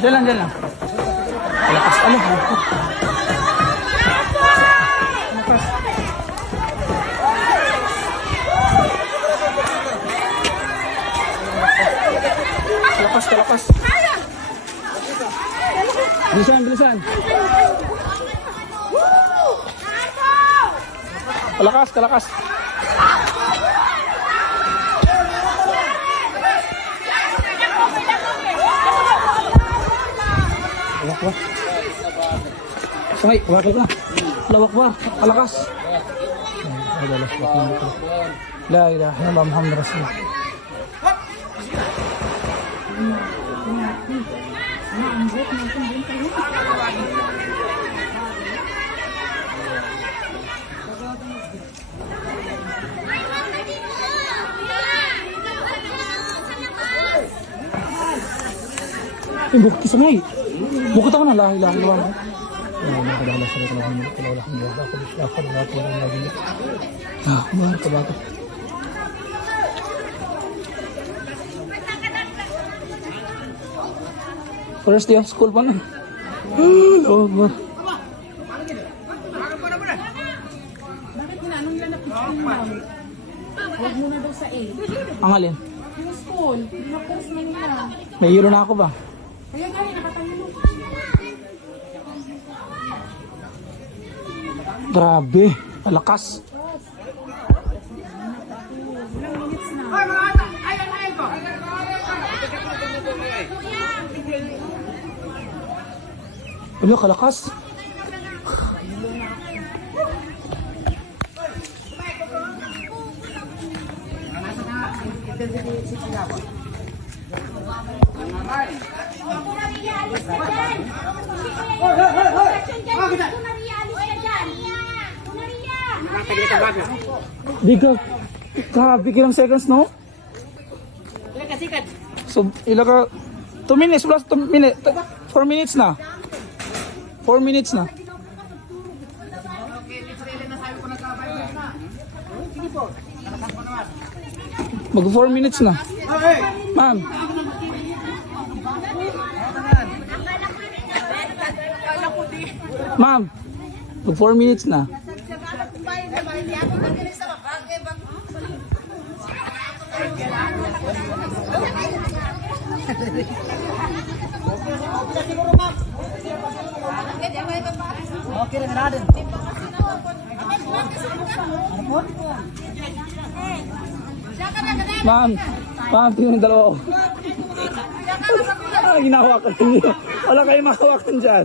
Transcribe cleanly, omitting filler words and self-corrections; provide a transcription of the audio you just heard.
Diyan lang, diyan lang. Lakas, ano? Lakas, lakas. Bilisan, bilisan. Kalakas, kalakas. Lawak-wak. Sangay, wakal na. Lawak-wak, kalakas. La ilaha illallah Muhammad Rasulullah. Bukit ka sangay. Bukit ako na lahi lahi lahi. Mahal ka bata. First day of school pa na. Oh, ma. Bakit na? Anong nila na-picture mo? Huwag mo na daw sa A. Ang alin? Yung school. Nakos na nila. May hero na ako ba? Kaya gani, nakatayo mo. Grabe. Malakas. Ilang minutes na. Ano, kalakas? Di ka. Grabe kilang seconds, no? So, ilang ka. 2 minutes plus 2 minutes. 4 minutes na. 4 minutes na. Mag 4 minutes na. Ma'am. Ma'am. Mag 4 minutes na. Okay na natin. Ma'am. Ma'am, tingnan yung dalawa ko. Ginahawakan niyo. Wala kayong mahawakan dyan.